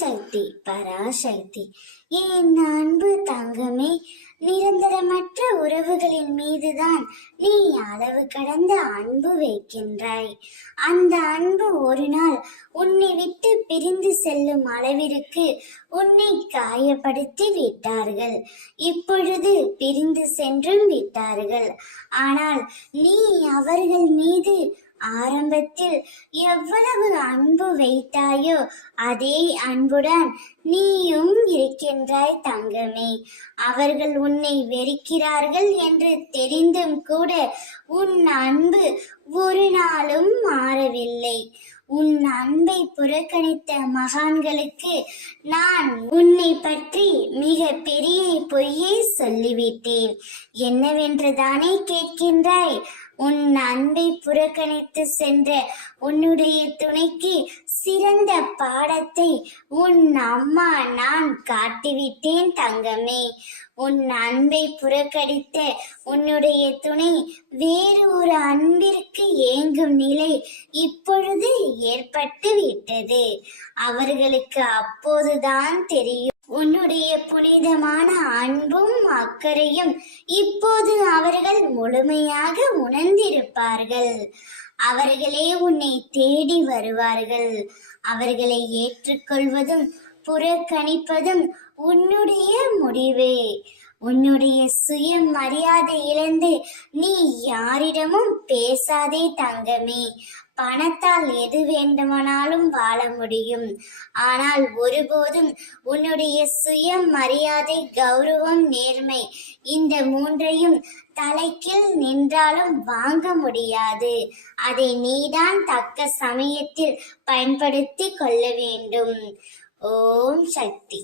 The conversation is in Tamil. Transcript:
சக்தி பராசக்தி. என் அன்பு தங்கமே, நிரந்தரமற்ற உறவுகளின் மீதுதான் நீ அளவு கடந்த அன்பு வைக்கின்றாய். அந்த அன்பு ஒரு நாள் உன்னை விட்டு பிரிந்து செல்லும் அளவிற்கு உன்னை காயப்படுத்தி விட்டார்கள். இப்பொழுது பிரிந்து சென்றும் விட்டார்கள். ஆனால் நீ அவர்கள் மீது ஆரம்பத்தில் எவ்வளவு அன்பு வைத்தாயோ அதே அன்புடன் நீயும் இருக்கின்றாய் தங்கமே. அவர்கள் உன்னை வெறுக்கிறார்கள் என்று தெரிந்தும் கூட உன் அன்பு ஒரு நாளும் மாறவில்லை. உன் அன்பை புறக்கணித்த மகான்களுக்கு நான் உன்னை பற்றி மிக பெரிய பொய்யை சொல்லிவிட்டேன். என்னவென்றுதானே கேட்கின்றாய்? உன் அன்பை புறக்கணித்து சென்ற உன்னுடைய துணைக்கு சிறந்த பாடத்தை உன் அம்மா நான் காட்டிவிட்டேன் தங்கமே. உன் அன்பை புறக்கணித்த உன்னுடைய துணை வேறு ஒரு அன்பிற்கு ஏங்கும் நிலை இப்பொழுது ஏற்பட்டு விட்டது. அவர்களுக்கு அப்போதுதான் தெரியும் உன்னுடைய புனிதமான அன்பும் அக்கறையும். இப்போது அவர்கள் முழுமையாக உணர்ந்திருப்பார்கள். அவர்களே உன்னை தேடி வருவார்கள். அவர்களை ஏற்றுக்கொள்வதும் புறக்கணிப்பதும் உன்னுடைய முடிவே. உன்னுடைய சுய மரியாதை இழந்து நீ யாரிடமும் பேசாதே தங்கமே. பணத்தால் எது வேண்டுமானாலும் வாழ முடியும். ஆனால் ஒருபோதும் உன்னுடைய சுய மரியாதை, கௌரவம், நேர்மை இந்த மூன்றையும் தலைக்கீழ் நின்றாலும் வாங்க முடியாது. அதை நீதான் தக்க சமயத்தில் பயன்படுத்தி கொள்ள வேண்டும். ஓம் சக்தி.